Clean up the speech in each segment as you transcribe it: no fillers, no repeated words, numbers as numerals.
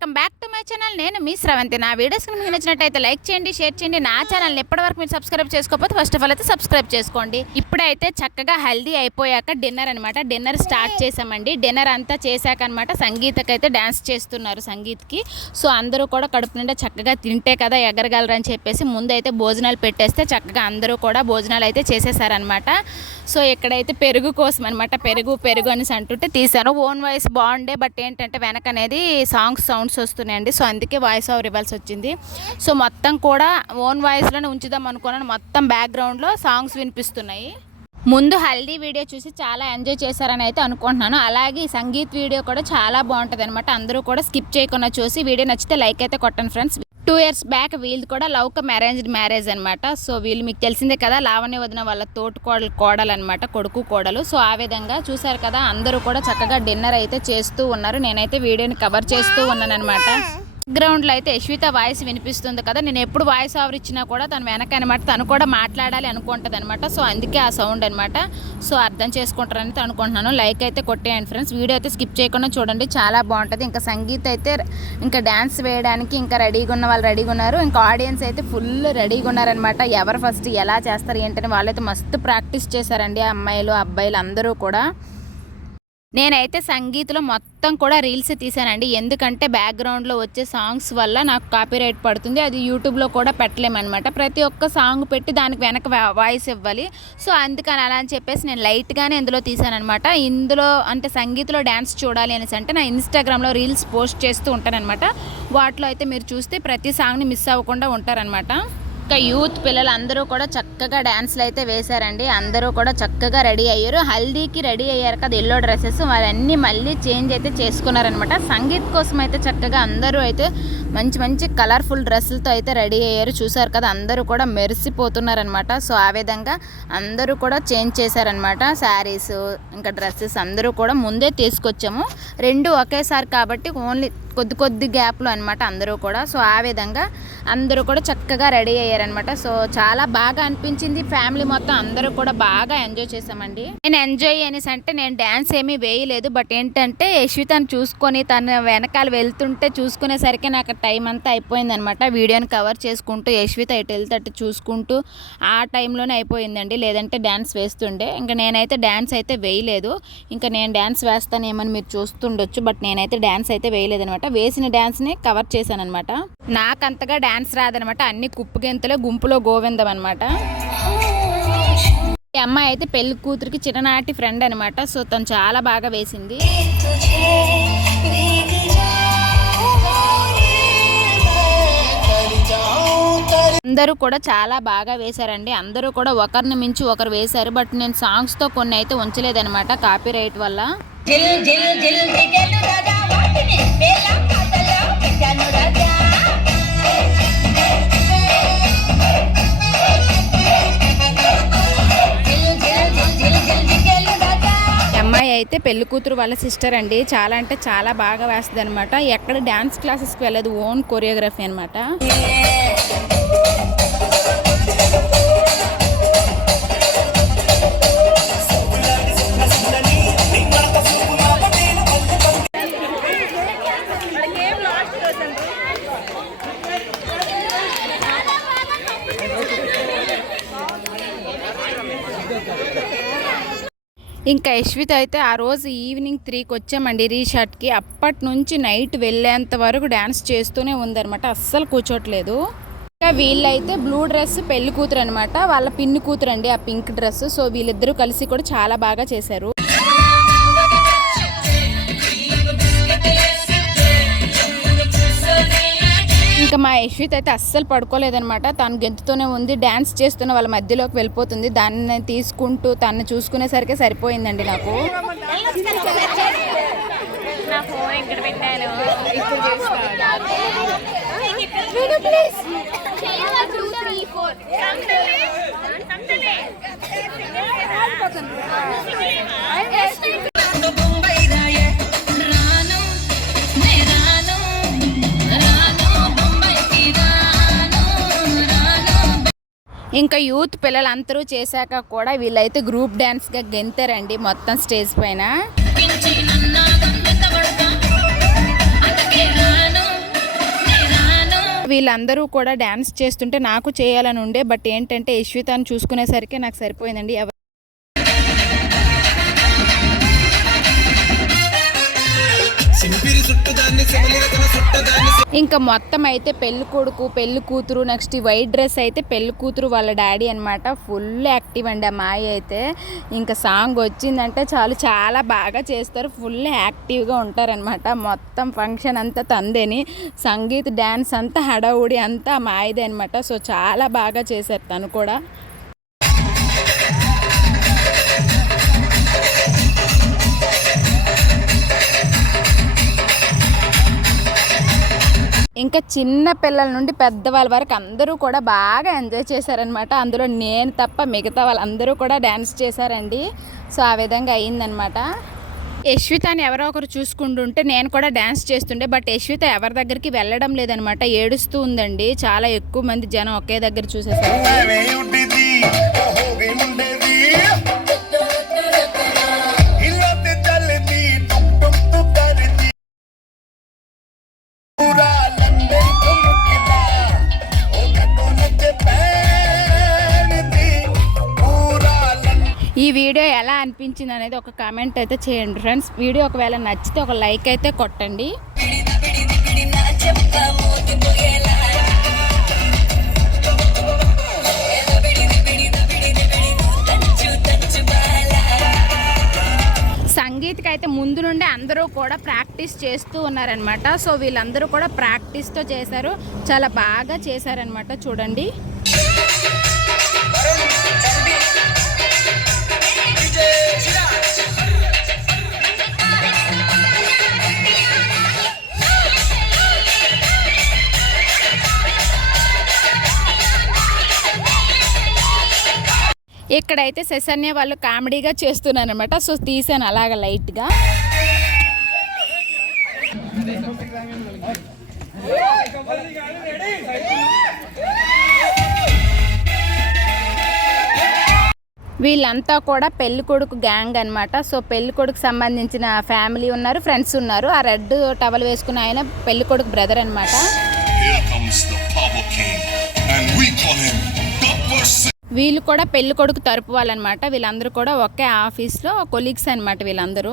Welcome back to my channel. నేను మీ శ్రవంతి. నా videos మీకు నచ్చినట్టయితే లైక్ చేయండి, షేర్ చేయండి. నా ఛానల్ని ఎప్పటివరకు మీరు సబ్స్క్రైబ్ చేసుకోకపోతే ఫస్ట్ ఆఫ్ ఆల్ అయితే సబ్స్క్రైబ్ చేసుకోండి. ఇప్పుడైతే చక్కగా హల్దీ అయిపోయాక డిన్నర్ అనమాట. డిన్నర్ స్టార్ట్ చేసామండి. డిన్నర్ అంతా చేశాక అనమాట సంగీతకైతే డ్యాన్స్ చేస్తున్నారు సంగీత్కి. సో అందరూ కూడా కడుపు నిండా చక్కగా తింటే కదా ఎగరగలరు అని చెప్పేసి ముందైతే భోజనాలు పెట్టేస్తే చక్కగా అందరూ కూడా భోజనాలు అయితే చేసేసారనమాట. సో ఇక్కడైతే పెరుగు కోసం అనమాట, పెరుగు అనేసి అంటుంటే తీసాను. ఓన్ వాయిస్ బాగుండే, బట్ ఏంటంటే వెనక అనేది సౌండ్స్ వస్తున్నాయండి. సో అందుకే వాయిస్ ఓవర్ ఇవ్వాల్సి వచ్చింది. సో మొత్తం కూడా ఓన్ వాయిస్లోనే ఉంచుదాం అనుకున్నాను. మొత్తం బ్యాక్గ్రౌండ్లో సాంగ్స్ వినిపిస్తున్నాయి. ముందు హల్దీ వీడియో చూసి చాలా ఎంజాయ్ చేశారని అయితే అనుకుంటున్నాను. అలాగే ఈ సంగీత్ వీడియో కూడా చాలా బాగుంటుంది అనమాట. అందరూ కూడా స్కిప్ చేయకుండా చూసి వీడియో నచ్చితే లైక్ అయితే కొట్టండి ఫ్రెండ్స్. 2 years బ్యాక్ వీళ్ళు కూడా లవ్ కమ్ అరేంజ్డ్ మ్యారేజ్ అనమాట. సో వీళ్ళు మీకు తెలిసిందే కదా, లావణ్య వదిన వాళ్ళ తోటి కోడలు అనమాట, కొడుకు కోడలు. సో ఆ విధంగా చూసారు కదా, అందరూ కూడా చక్కగా డిన్నర్ అయితే చేస్తూ ఉన్నారు. నేనైతే వీడియోని కవర్ చేస్తూ ఉన్నాను అనమాట. బ్యాక్గ్రౌండ్లో అయితే యశ్విత వాయిస్ వినిపిస్తుంది కదా, నేను ఎప్పుడు వాయిస్ ఓవర్ ఇచ్చినా కూడా తను వెనక అనమాట, తను కూడా మాట్లాడాలి అనుకుంటుంది అనమాట. సో అందుకే ఆ సౌండ్ అనమాట. సో అర్థం చేసుకుంటారని అనుకుంటున్నాను. లైక్ అయితే కొట్టేయండి ఫ్రెండ్స్. వీడియో అయితే స్కిప్ చేయకుండా చూడండి, చాలా బాగుంటుంది. ఇంకా సంగీత్ అయితే ఇంకా డ్యాన్స్ వేయడానికి ఇంకా రెడీగా ఉన్న వాళ్ళు రెడీగా ఉన్నారు. ఇంకా ఆడియన్స్ అయితే ఫుల్ రెడీగా ఉన్నారనమాట. ఎవరు ఫస్ట్ ఎలా చేస్తారు ఏంటని వాళ్ళైతే మస్తు ప్రాక్టీస్ చేశారండి, అమ్మాయిలు అబ్బాయిలు అందరూ కూడా. నేనైతే సంగీత్లో మొత్తం కూడా రీల్స్ తీసానండి. ఎందుకంటే బ్యాక్గ్రౌండ్లో వచ్చే సాంగ్స్ వల్ల నాకు కాపీరైట్ పడుతుంది. అది యూట్యూబ్లో కూడా పెట్టలేమన్నమాట. ప్రతి ఒక్క సాంగ్ పెట్టి దానికి వెనక వాయిస్ ఇవ్వాలి. సో అందుకని అలా అని చెప్పేసి నేను లైట్గానే ఇందులో తీసానమాట. ఇందులో అంటే సంగీత్లో డ్యాన్స్ చూడాలి అనేసి అంటే నా ఇన్స్టాగ్రామ్లో రీల్స్ పోస్ట్ చేస్తూ ఉంటానన్నమాట. వాటిలో అయితే మీరు చూస్తే ప్రతి సాంగ్ని మిస్ అవ్వకుండా ఉంటారనమాట. ఇంకా యూత్ పిల్లలు అందరూ కూడా చక్కగా డ్యాన్స్లు అయితే వేశారండి. అందరూ కూడా చక్కగా రెడీ అయ్యారు. హల్దీకి రెడీ అయ్యారు కదా ఎల్లో డ్రెస్సెస్, అవన్నీ మళ్ళీ చేంజ్ అయితే చేసుకున్నారనమాట. సంగీత్ కోసం అయితే చక్కగా అందరూ అయితే మంచి కలర్ఫుల్ డ్రెస్సులతో అయితే రెడీ అయ్యారు. చూసారు కదా, అందరూ కూడా మెరిసిపోతున్నారనమాట. సో ఆ విధంగా అందరూ కూడా చేంజ్ చేశారనమాట. శారీస్ ఇంకా డ్రెస్సెస్ అందరూ కూడా ముందే తీసుకొచ్చాము. 2 ఒకేసారి కాబట్టి ఓన్లీ కొద్ది గ్యాప్లో అనమాట అందరూ కూడా. సో ఆ విధంగా అందరూ కూడా చక్కగా రెడీ అయ్యారనమాట. సో చాలా బాగా అనిపించింది. ఫ్యామిలీ మొత్తం అందరూ కూడా బాగా ఎంజాయ్ చేసామండి. నేను ఎంజాయ్ అనేసి అంటే నేను డ్యాన్స్ ఏమీ వేయలేదు, బట్ ఏంటంటే యశ్వితను చూసుకొని తన వెనకాల వెళ్తుంటే చూసుకునేసరికి నాకు టైం అంతా అయిపోయిందనమాట. వీడియోని కవర్ చేసుకుంటూ యశ్విత ఇటు వెళ్తే చూసుకుంటూ ఆ టైంలోనే అయిపోయిందండి. లేదంటే డ్యాన్స్ వేస్తుండే. ఇంకా నేనైతే డ్యాన్స్ అయితే వేయలేదు. ఇంకా నేను డ్యాన్స్ వేస్తానేమని మీరు చూస్తుండొచ్చు, బట్ నేనైతే డ్యాన్స్ అయితే వేయలేదు అనమాట. వేసిన డ్యాన్స్ని కవర్ చేశాను అనమాట. నాకు అంతగా డ్యాన్స్ రాదనమాట. అన్ని కుప్పు గెంతులే, గుంపులో గోవిందం అనమాట. ఈ అమ్మాయి అయితే పెళ్లి కూతురికి చిన్ననాటి ఫ్రెండ్ అనమాట. సో తను చాలా బాగా వేసింది. అందరూ కూడా చాలా బాగా వేశారండి. అందరూ కూడా ఒకరిని మించి ఒకరు వేశారు. బట్ నేను సాంగ్స్తో కొన్ని అయితే ఉంచలేదనమాట కాపీరైట్ వల్ల. అమ్మాయి అయితే పెళ్లి కూతురు వాళ్ళ సిస్టర్ అండి. చాలా అంటే చాలా బాగా వేస్తుంది అనమాట. ఎక్కడ డ్యాన్స్ క్లాసెస్కి వెళ్ళదు, ఓన్ కొరియోగ్రఫీ అనమాట. ఇంకా యశ్విత అయితే ఆ రోజు ఈవినింగ్ 3కి వచ్చామండి రీషాట్కి. అప్పటి నుంచి నైట్ వెళ్ళేంత వరకు డ్యాన్స్ చేస్తూనే ఉందన్నమాట, అస్సలు కూర్చోట్లేదు. ఇంకా వీళ్ళైతే బ్లూ డ్రెస్ పెళ్లి కూతురు అనమాట, వాళ్ళ పిన్ని కూతురు అండి ఆ పింక్ డ్రెస్. సో వీళ్ళిద్దరూ కలిసి కూడా చాలా బాగా చేశారు. ఇంకా మా యశ్విత్ అయితే అస్సలు పడుకోలేదనమాట. తను గెంతుతూనే ఉంది, డ్యాన్స్ చేస్తున్న వాళ్ళ మధ్యలోకి వెళ్ళిపోతుంది. దాన్ని తీసుకుంటూ తను చూసుకునేసరికి సరిపోయిందండి నాకు. ఇంకా యూత్ పిల్లలందరూ చేశాక కూడా వీళ్ళైతే గ్రూప్ డ్యాన్స్గా గెంతారండి మొత్తం స్టేజ్ పైన. వీళ్ళందరూ కూడా డ్యాన్స్ చేస్తుంటే నాకు చేయాలని ఉండే, బట్ ఏంటంటే యశ్వితాన్ని చూసుకునేసరికి నాకు సరిపోయిందండి. ఇంకా మొత్తం అయితే పెళ్లి కొడుకు, పెళ్లి కూతురు, నెక్స్ట్ వైట్ డ్రెస్ అయితే పెళ్లి కూతురు వాళ్ళ డాడీ అనమాట. ఫుల్ యాక్టివ్ అండి ఆ మాయ అయితే. ఇంకా సాంగ్ వచ్చిందంటే చాలు, చాలా బాగా చేస్తారు, ఫుల్ యాక్టివ్గా ఉంటారనమాట. మొత్తం ఫంక్షన్ అంతా తందేని, సంగీత్ డ్యాన్స్ అంతా హడావుడి అంతా మాయదే అనమాట. సో చాలా బాగా చేశారు తను కూడా. ఇంకా చిన్న పిల్లల నుండి పెద్దవాళ్ళ వరకు అందరూ కూడా బాగా ఎంజాయ్ చేశారనమాట. అందులో నేను తప్ప మిగతా వాళ్ళందరూ కూడా డ్యాన్స్ చేశారండి. సో ఆ విధంగా అయిందనమాట. యశ్వితాని ఎవరో ఒకరు చూసుకుంటుంటే నేను కూడా డ్యాన్స్ చేస్తుండే, బట్ యశ్విత ఎవరి దగ్గరికి వెళ్ళడం లేదనమాట, ఏడుస్తూ ఉందండి. చాలా ఎక్కువ మంది జనం ఒకే దగ్గర చూసేసారు. ఈ వీడియో ఎలా అనిపించింది అనేది ఒక కామెంట్ అయితే చేయండి ఫ్రెండ్స్. వీడియో ఒకవేళ నచ్చితే ఒక లైక్ అయితే కొట్టండి. సంగీత్కి అయితే ముందు నుండి అందరూ కూడా ప్రాక్టీస్ చేస్తూ ఉన్నారనమాట. సో వీళ్ళందరూ కూడా ప్రాక్టీస్తో చేశారు, చాలా బాగా చేశారనమాట. చూడండి, ఇక్కడైతే శశన్య వాళ్ళు కామెడీగా చేస్తున్నారు అనమాట. సో తీసాను అలాగ లైట్గా. వీళ్ళంతా కూడా పెళ్లి కొడుకు గ్యాంగ్ అనమాట. సో పెళ్లి కొడుకు సంబంధించిన ఫ్యామిలీ ఉన్నారు, ఫ్రెండ్స్ ఉన్నారు. ఆ రెడ్ టవల్ వేసుకున్న ఆయన పెళ్లి కొడుకు బ్రదర్ అనమాట. వీళ్ళు కూడా పెళ్లి కొడుకు తరపు వాళ్ళనమాట. వీళ్ళందరూ కూడా ఒకే ఆఫీస్లో కొలీగ్స్ అనమాట వీళ్ళందరూ.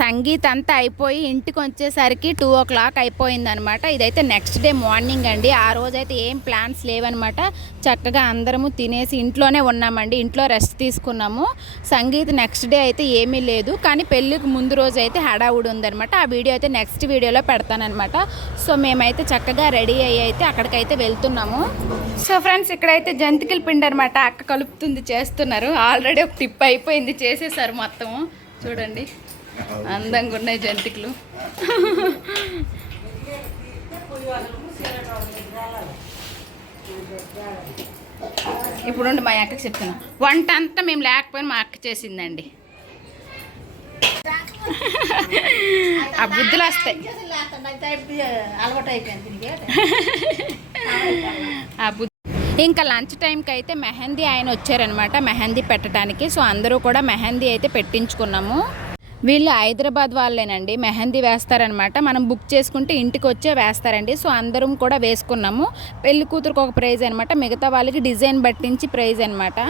సంగీత్ అంతా అయిపోయి ఇంటికి వచ్చేసరికి 2 o'clock అయిపోయింది అనమాట. ఇదైతే నెక్స్ట్ డే మార్నింగ్ అండి. ఆ రోజైతే ఏం ప్లాన్స్ లేవనమాట. చక్కగా అందరము తినేసి ఇంట్లోనే ఉన్నామండి, ఇంట్లో రెస్ట్ తీసుకున్నాము. సంగీత్ నెక్స్ట్ డే అయితే ఏమీ లేదు, కానీ పెళ్ళికి ముందు రోజు అయితే హడావుడి ఉందనమాట. ఆ వీడియో అయితే నెక్స్ట్ వీడియోలో పెడతానమాట. సో మేమైతే చక్కగా రెడీ అయ్యి అయితే అక్కడికైతే వెళ్తున్నాము. సో ఫ్రెండ్స్, ఇక్కడైతే జంతికల పిండి అనమాట, అక్క కలుపుతుంది, చేస్తున్నారు. ఆల్రెడీ ఒక టిప్ అయిపోయింది, చేసేసారు మొత్తము. చూడండి అందంగా ఉన్నాయి జంతికలు. ఇప్పుడు మా అక్కకి చెప్తున్నా, వంట అంతా మేము లేకపోయినా మా అక్క చేసిందండి. ఆ బుద్ధులు వస్తాయి, ఆ బుద్ధి. ఇంకా లంచ్ టైంకి అయితే మెహందీ ఆయన వచ్చారనమాట, మెహందీ పెట్టడానికి. సో అందరూ కూడా మెహందీ అయితే పెట్టించుకున్నాము. వీళ్ళు హైదరాబాద్ వాళ్ళేనండి, మెహందీ వేస్తారనమాట. మనం బుక్ చేసుకుంటే ఇంటికి వచ్చే వేస్తారండి. సో అందరం కూడా వేసుకున్నాము. పెళ్లి కూతురుకు ఒక ప్రైజ్ అనమాట, మిగతా వాళ్ళకి డిజైన్ పట్టించి ప్రైజ్ అనమాట.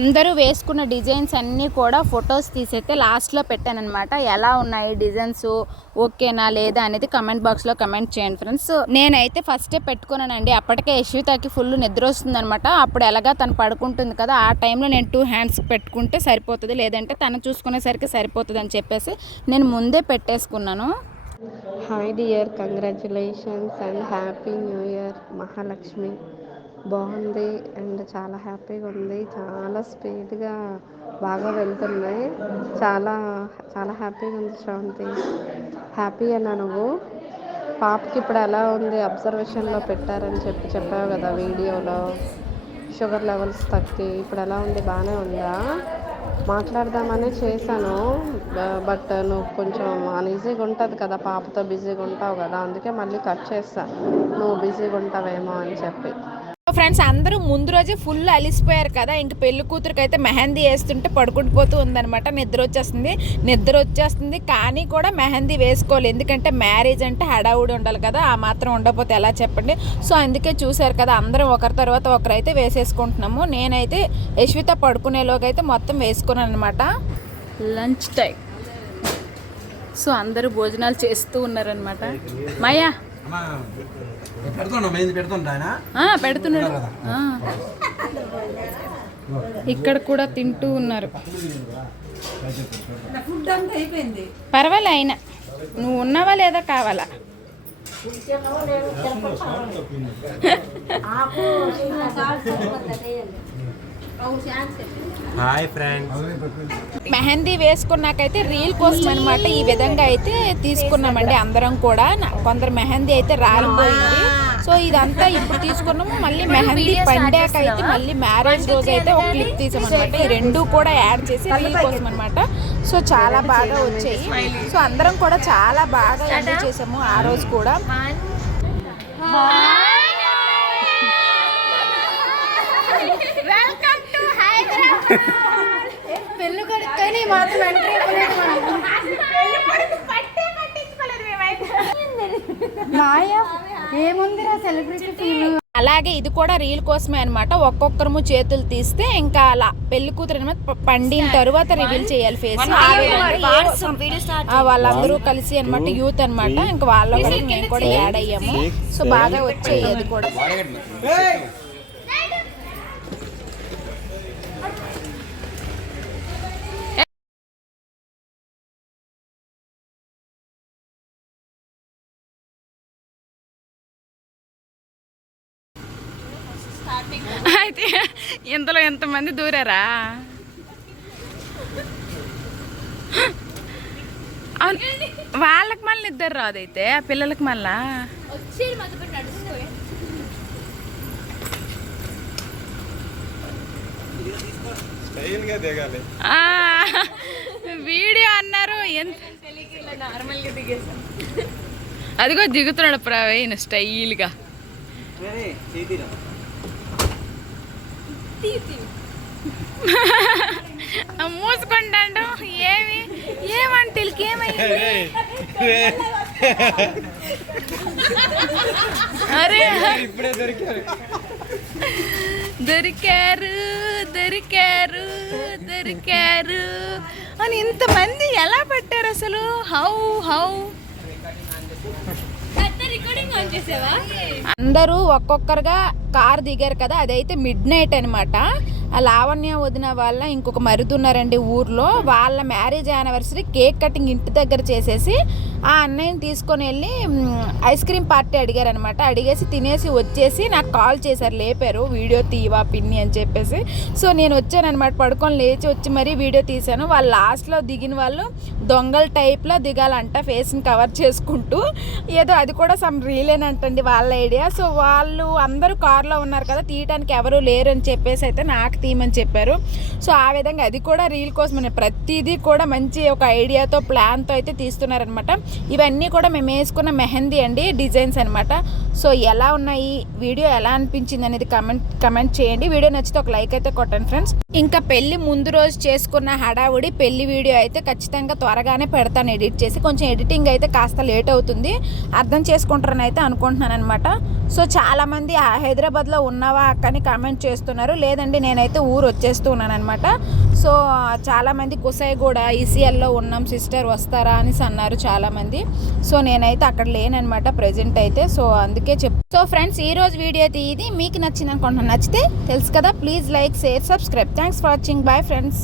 అందరూ వేసుకున్న డిజైన్స్ అన్నీ కూడా ఫొటోస్ తీసైతే లాస్ట్లో పెట్టానమాట. ఎలా ఉన్నాయి డిజైన్స్, ఓకేనా లేదా అనేది కమెంట్ బాక్స్లో కమెంట్ చేయండి ఫ్రెండ్స్. నేనైతే ఫస్టే పెట్టుకున్నానండి, అప్పటికే యశ్వితకి ఫుల్ నిద్ర వస్తుంది అనమాట. అప్పుడు ఎలాగా తను పడుకుంటుంది కదా, ఆ టైంలో నేను 2 hands పెట్టుకుంటే సరిపోతుంది, లేదంటే తను చూసుకునేసరికి సరిపోతుంది అని చెప్పేసి నేను ముందే పెట్టేసుకున్నాను. Hi dear, congratulations and happy new year Mahalakshmi. బాగుంది అండ్ చాలా హ్యాపీగా ఉంది, చాలా స్పీడ్గా బాగా వెళ్తున్నాయి, చాలా చాలా హ్యాపీగా ఉంది. శ్రవంతి, హ్యాపీ అన్నా నువ్వు? పాపకి ఇప్పుడు ఎలా ఉంది? అబ్జర్వేషన్లో పెట్టారని చెప్పావు కదా వీడియోలో, షుగర్ లెవెల్స్ తగ్గి ఇప్పుడు ఎలా ఉంది? బాగానే ఉందా? మాట్లాడదామనే చేశాను, బట్ నువ్వు కొంచెం అన్ఈజీగా ఉంటుంది కదా, పాపతో బిజీగా ఉంటావు కదా, అందుకే మళ్ళీ కట్ చేస్తాను, నువ్వు బిజీగా ఉంటావేమో అని చెప్పి. ఫ్రెండ్స్ అందరూ ముందు రోజే ఫుల్ అలిసిపోయారు కదా, ఇంక పెళ్లి కూతురికి అయితే మెహందీ వేస్తుంటే పడుకుండిపోతూ ఉందనమాట. నిద్ర వచ్చేస్తుంది కానీ కూడా మెహందీ వేసుకోవాలి, ఎందుకంటే మ్యారేజ్ అంటే హడావుడి ఉండాలి కదా, ఆ మాత్రం ఉండకపోతే ఎలా చెప్పండి. సో అందుకే చూసారు కదా అందరం ఒకరి తర్వాత ఒకరైతే వేసేసుకుంటున్నాము. నేనైతే యశ్విత పడుకునేలోకి అయితే మొత్తం వేసుకున్నాను అనమాట. లంచ్ టైం, సో అందరూ భోజనాలు చేస్తూ ఉన్నారనమాట. మాయా పెడుతున్నాడు, ఇక్కడ కూడా తింటూ ఉన్నారు. పర్వాలే, అయినా నువ్వు ఉన్నావా లేదా కావాలా? హాయ్ ఫ్రెండ్స్, మెహందీ వేసుకున్నాకైతే రీల్ కోసం అనమాట ఈ విధంగా అయితే తీసుకున్నామండి అందరం కూడా. కొందరు మెహందీ అయితే రాలిపోయింది, సో ఇదంతా ఇప్పుడు తీసుకున్నాము. మళ్ళీ మెహందీ పండాక అయితే మళ్ళీ మ్యారేజ్ రోజు అయితే ఒక క్లిప్ తీసామన్నమాట. ఈ రెండు కూడా యాడ్ చేసి రీల్ కోసం అనమాట. సో చాలా బాగా వచ్చాయి. సో అందరం కూడా చాలా బాగా ఎంజాయ్ చేసాము ఆ రోజు కూడా. పెళ్ళి కొడుకొని మాత్రం ఏముందిరా సెలబ్రిటీ ఫీల్. అలాగే ఇది కూడా రీల్ కోసమే అనమాట. ఒక్కొక్కరము చేతులు తీస్తే ఇంకా అలా పెళ్లి కూతురు అనమాట పండిన తరువాత రివీల్ చేయాలి ఫేస్. వాళ్ళందరూ కలిసి అనమాట యూత్ అనమాట, ఇంకా వాళ్ళ మేము కూడా యాడ్ అయ్యాము. సో బాగా వచ్చాయి అది కూడా. అయితే ఇంతలో ఎంతమంది దూరారా? వాళ్ళకి మళ్ళీ ఇద్దరు రాదు, అయితే ఆ పిల్లలకి మళ్ళా వీడియో అన్నారు. అదిగో దిగుతున్నాడు ప్రవీణ్ స్టైల్గా. మూసుకుంటాడు. ఏమంటికి ఏమైంది? అరే దొరికారు దొరికారు దొరికారు అని ఇంతమంది ఎలా పట్టారు అసలు? హౌ అందరూ ఒక్కొక్కరుగా కార్ దిగారు కదా, అదైతే మిడ్ నైట్ అనమాట. ఆ లావణ్య వదిన వాళ్ళ ఇంకొక మరుతున్నారండి ఊర్లో, వాళ్ళ మ్యారేజ్ యానివర్సరీ కేక్ కటింగ్ ఇంటి దగ్గర చేసేసి ఆ అన్నయ్యని తీసుకొని వెళ్ళి ఐస్ క్రీమ్ పార్టీ అడిగారనమాట. అడిగేసి తినేసి వచ్చేసి నాకు కాల్ చేశారు, లేపారు వీడియో తీవా పిన్ని అని చెప్పేసి. సో నేను వచ్చానమాట, పడుకొని లేచి వచ్చి మరీ వీడియో తీశాను. వాళ్ళు లాస్ట్లో దిగిన వాళ్ళు దొంగల టైప్లో దిగాలంట, ఫేస్ని కవర్ చేసుకుంటూ. ఏదో అది కూడా సమ్ రీలేనంటండి వాళ్ళ ఐడియా. సో వాళ్ళు అందరూ కార్లో ఉన్నారు కదా, తీయటానికి ఎవరు లేరు అని చెప్పేసి అయితే నాకు తీయమని చెప్పారు. సో ఆ విధంగా అది కూడా రీల్ కోసం ప్రతిదీ కూడా మంచి ఒక ఐడియాతో ప్లాన్తో అయితే తీస్తున్నారనమాట. ఇవన్నీ కూడా మేము వేసుకున్న మెహందీ అండి, డిజైన్స్ అనమాట. సో ఎలా ఉన్నాయి, వీడియో ఎలా అనిపించింది అనేది కమెంట్ చేయండి. వీడియో నచ్చితే ఒక లైక్ అయితే కొట్టండి ఫ్రెండ్స్. ఇంకా పెళ్లి ముందు రోజు చేసుకున్న హడావుడి పెళ్లి వీడియో అయితే ఖచ్చితంగా త్వరగానే పెడతాను ఎడిట్ చేసి. కొంచెం ఎడిటింగ్ అయితే కాస్త లేట్ అవుతుంది, అర్థం చేసుకుంటారని అయితే అనుకుంటున్నాను అనమాట. సో చాలామంది హైదరాబాద్లో ఉన్నావా అక్కని కామెంట్ చేస్తున్నారు. లేదండి నేనైతే ఊరు వచ్చేస్తూ ఉన్నాను అనమాట. సో చాలామంది కుసాయిగూడ ఈసీఎల్లో ఉన్నాం సిస్టర్ వస్తారా అనేసి అన్నారు చాలామంది. సో నేనైతే అక్కడ లేననమాట ప్రజెంట్ అయితే. సో అందుకే సో ఫ్రెండ్స్ ఈరోజు వీడియో అయితే ఇది మీకు నచ్చింది అనుకుంటున్నాను. నచ్చితే తెలుసు కదా, please like share subscribe. Thanks for watching. Bye friends.